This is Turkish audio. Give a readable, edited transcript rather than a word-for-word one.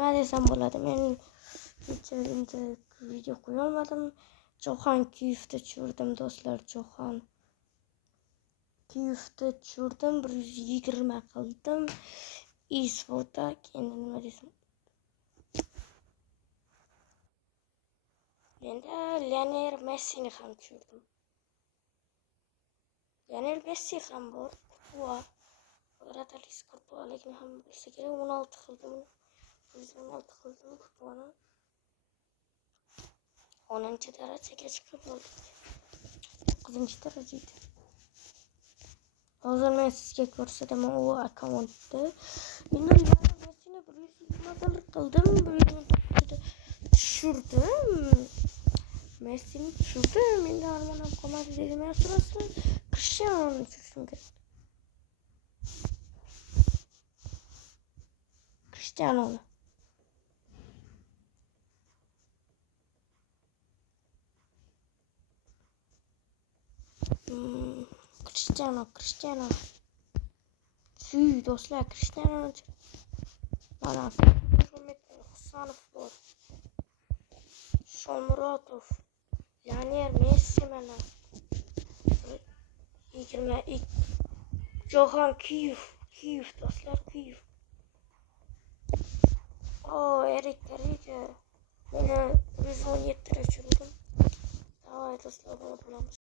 nima desam bo'ladi? Men uncha video qo'ya olmadim. Johan Kiyevda tushirdim do'stlar, Johan Kiyevda tushirdim, 120 qildim. Isfoda endi nima desam? Endi Lionel Messini ham tushirdim. Lionel Messi ham bor. Va Ratalis Kurtualikni ham bilsa kerak, 16 qildim. 16 qildim Kurtuani. 10-darajaga chiqib oldik. 9-daraja edi. Hozir men sizga ko'rsataman u akkauntni. Endi Lionel Messini 120 qildim. 120 tushirdim. Messini tushirdim. Endi Armanam qolmadi dedim. Sırası Cristiano'nu tushirdim kerak. Cristiano'nu. Cristiano. Suy do'stlar, Cristiano. Mana Husanov bor. Shomurodov. Lionel Messi mana. 22. Johan Kiyev do'stlar, Kiyev. Erik Garcia. Meni 117 tushirdim. Davay do'stlar, buni bilamiz.